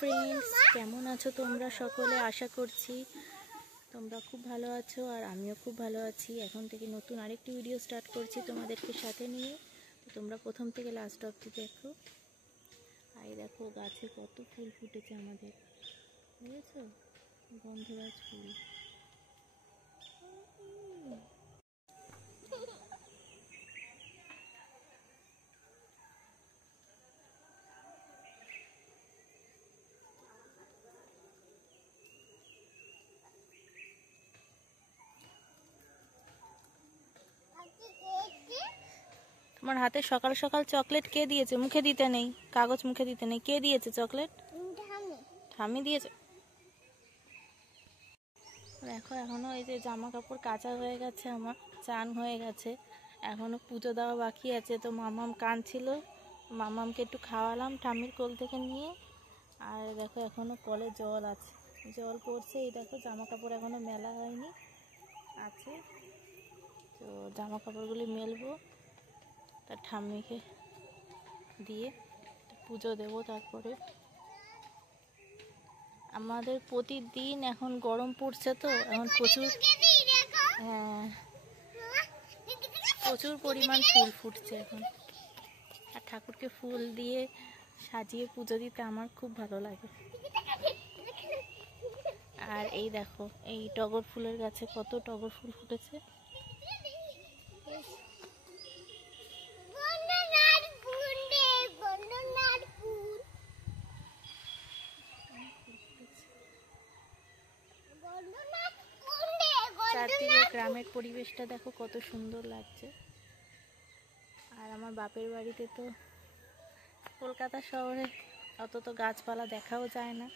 Friends, কেমন আছো তোমরা সকলে? আশা করছি তোমরা খুব ভালো আছো আর আমিও খুব ভালো আছি। এখন থেকে নতুন আরেকটি ভিডিও স্টার্ট করছি তোমাদেরকে সাথে নিয়ে। তো তোমরা প্রথম থেকে লাস্ট অবধি দেখো। আর দেখো গাছে কত ফুল ফুটেছে আমাদের, বুঝেছো? গন্ধরাজ ফুল। তোমার হাতে সকাল সকাল চকলেট কে দিয়েছে? মুখে দিতে নেই, কাগজ মুখে দিতে নেই। কে দিয়েছে চকলেট? ঠাম্মি দিয়েছে। দেখো এখনো এই যে জামা কাপড় কাচা হয়ে গেছে, আমার চান হয়ে গেছে, এখনো পুজো দেওয়া বাকি আছে। তো মামাম কাঁদছিল, মামামকে একটু খাওয়ালাম ঠাম্মির কোল থেকে নিয়ে। আর দেখো এখনো কলে জল আছে, জল পড়ছে। এই দেখো জামা কাপড় এখনো মেলা হয়নি, আছে। তো জামা কাপড়গুলি মেলবো, তার ঠাম্মিকে দিয়ে পুজো দেবো। তারপরে আমাদের প্রতিদিন এখন গরম পড়ছে, তো এখন প্রচুর পরিমাণ ফুল ফুটছে এখন। আর ঠাকুরকে ফুল দিয়ে সাজিয়ে পুজো দিতে আমার খুব ভালো লাগে। আর এই দেখো এই টগর ফুলের গাছে কত টগর ফুল ফুটেছে। চারদিকে গ্রামের পরিবেশটা দেখো কত সুন্দর লাগছে। আর আমার বাপের বাড়িতে তো কলকাতা শহরে অত তো গাছপালা দেখাও যায় না,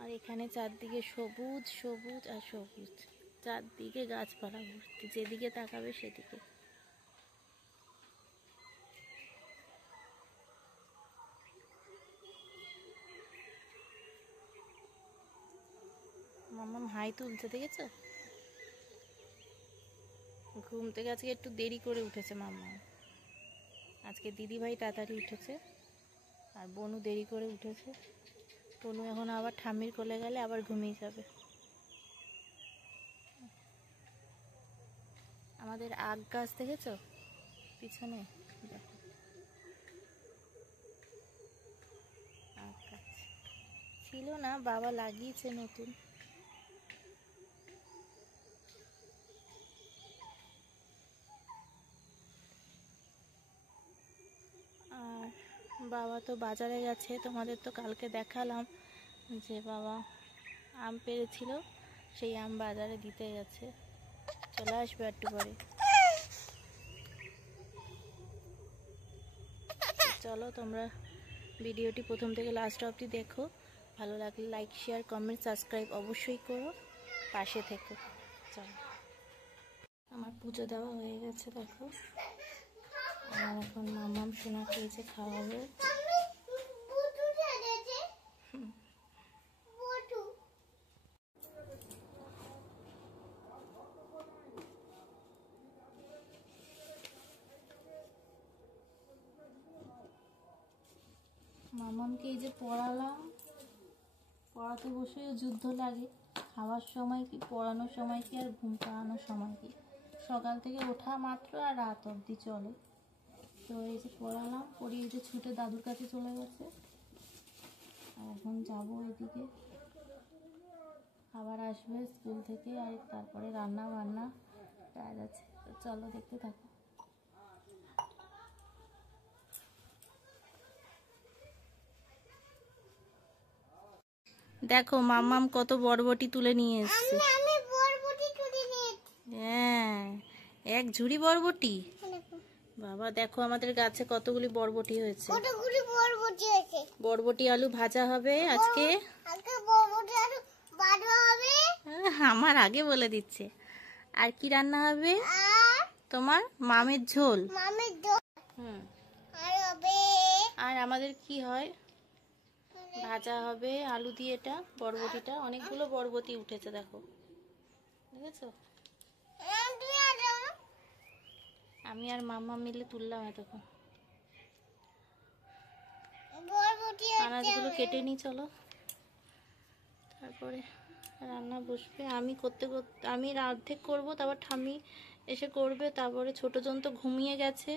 আর এখানে চারদিকে সবুজ সবুজ আর সবুজ, চারদিকে গাছপালা ভর্তি, যেদিকে তাকাবে সেদিকে। মাম্মাম হাই তুলছে, দেখেছো? ঘুম থেকে আজকে একটু দেরি করে উঠেছে মাম্মা। আজকে দিদিভাই তাড়াতাড়ি উঠেছে আর বনু দেরি করে উঠেছে। বনু এখন আবার ঠাম্মির কোলে গেলে আবার ঘুমিয়ে যাবে। আমাদের আগ গাছ দেখেছো পিছনে? দেখো আগ গাছ ছিল না, বাবা লাগিয়েছে নতুন। আর বাবা তো বাজারে গেছে, তোমাদের তো কালকে দেখালাম যে বাবা আম পেড়েছিল, সেই আম বাজারে দিতে গেছে, চলে আসবে একটু পরে। চলো তোমরা ভিডিওটি প্রথম থেকে লাস্ট অবধি দেখো। ভালো লাগলে লাইক শেয়ার কমেন্ট সাবস্ক্রাইব অবশ্যই করো, পাশে থেকো। চলো, আমার পুজো দেওয়া হয়ে গেছে দেখো। আর এখন মামাম সোনা খেয়েছে, খাওয়াবো। মামামকে এই যে পড়ালাম, পড়াতে বসে যুদ্ধ লাগে, খাওয়ার সময় কি, পড়ানোর সময় কি, আর ঘুম পাড়ানোর সময় কি। সকাল থেকে ওঠা মাত্র আর রাত অবধি চলে। তো এই যে পড়ালাম, পড়িয়ে এই যে ছুটে দাদুর কাছে চলে গেছে। আর এখন যাবো এদিকে, আবার আসবে স্কুল থেকে, আর তারপরে রান্না বান্না কাজ আছে। তো চলো দেখতে থাকো। দেখো মাম্মাম কত বরবটি তুলে নিয়ে এসেছে। হ্যাঁ, এক ঝুড়ি বরবটি। বাবা দেখো আমাদের গাছে কতগুলি বরবটি হয়েছে। বরবটি আলু ভাজা হবে আজকে। আমার আগে বলে দিচ্ছে। আর কি রান্না হবে? তোমার মামের ঝোল। আর আমাদের কি হয়, ভাজা হবে আলু দিয়ে। এটা বরবটিটা, অনেকগুলো বরবটি উঠেছে দেখো, দেখেছো? আমি আর মাম্মা মিলে তুললাম এতক্ষণ। আনাজগুলো কেটে নিই চলো, তারপরে রান্না বসবে। আমি করতে করতে আমি অর্ধেক করবো, তারপর ঠাম্মি এসে করবে, তারপরে ছোটোজন তো ঘুমিয়ে গেছে,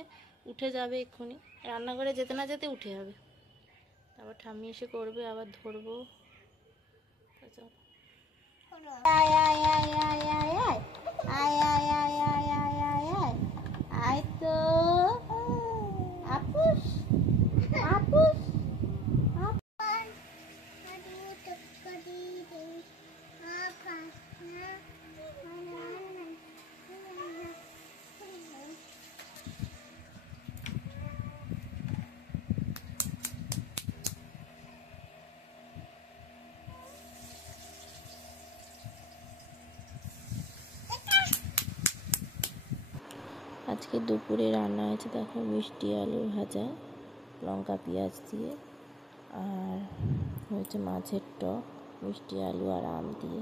উঠে যাবে এক্ষুনি, রান্নাঘরে যেতে না যেতে উঠে যাবে, তারপর ঠাম্মি এসে করবে, আবার ধরবো। আয় তো আপুস, আপুস আজকে দুপুরে রান্না হয়েছে দেখো, মিষ্টি আলু ভাজা লঙ্কা পেঁয়াজ দিয়ে, আর হয়েছে মাছের টক মিষ্টি আলু আর আম দিয়ে,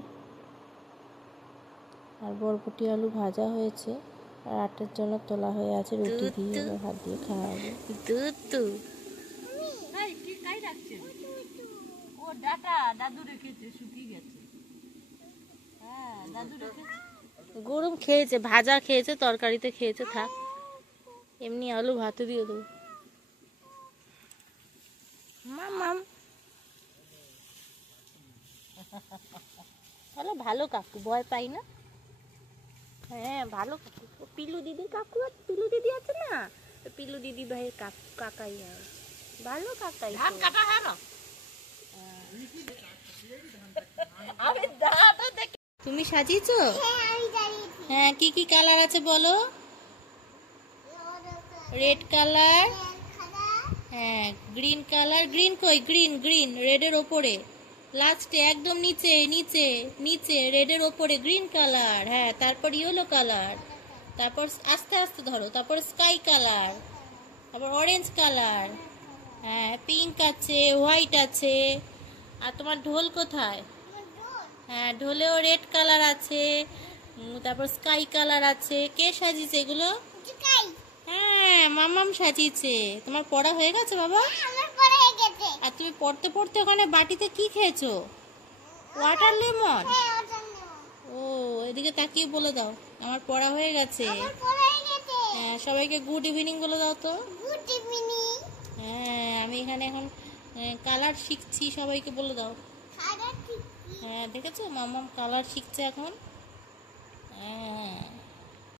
আর বরবটি আলু ভাজা হয়েছে, আর আটের জন্য তোলা হয়ে আছে, রুটি দিয়ে ভাত দিয়ে খাওয়া হবে। গরম খেয়েছে, ভাজা খেয়েছে, তরকারিতে খেয়েছে, থাক, এমনি আলু ভাতে দিয়ে দেবো। মাম ভালো ভালো কাকু, ভয় পাই না। হ্যাঁ ভালো কাকু, পিলু দিদি কাকু, পিলু দিদি আছে না, পিলু দিদি ভাইয়ের কাকু, কাকাই হয়, ভালো কাকাই। তুমি সাজিয়েছো? হ্যাঁ, কি কি কালার আছে বলো? রেড কালার, হ্যাঁ গ্রিন কালার, গ্রিন কই, গ্রিন গ্রিন রেডের ওপরে লাস্টে একদম নিচে নিচে নিচে রেডের ওপরে গ্রিন কালার, হ্যাঁ তারপর ইয়েলো কালার, তারপর আস্তে আস্তে ধরো, তারপর স্কাই কালার, তারপর অরেঞ্জ কালার, হ্যাঁ পিঙ্ক আছে, হোয়াইট আছে। আর তোমার ঢোল কোথায়? হ্যাঁ ঢোলেও রেড কালার আছে, তারপর স্কাই কালার আছে। কে সাজিয়েছে এগুলো? হ্যাঁ মামাম সাজিয়েছে। তোমার পড়া হয়ে গেছে বাবা? আর তুমি পড়তে পড়তে ওখানে বাটিতে কি খেয়েছো? Water lemon? ও এদিকে তাকিয়ে বলে দাও আমার পড়া হয়ে গেছে। হ্যাঁ সবাইকে গুড ইভিনিং বলে দাও তো। হ্যাঁ আমি এখানে এখন কালার শিখছি, সবাইকে বলে দাও। হ্যাঁ দেখেছো মামাম কালার শিখছে এখন। হ্যাঁ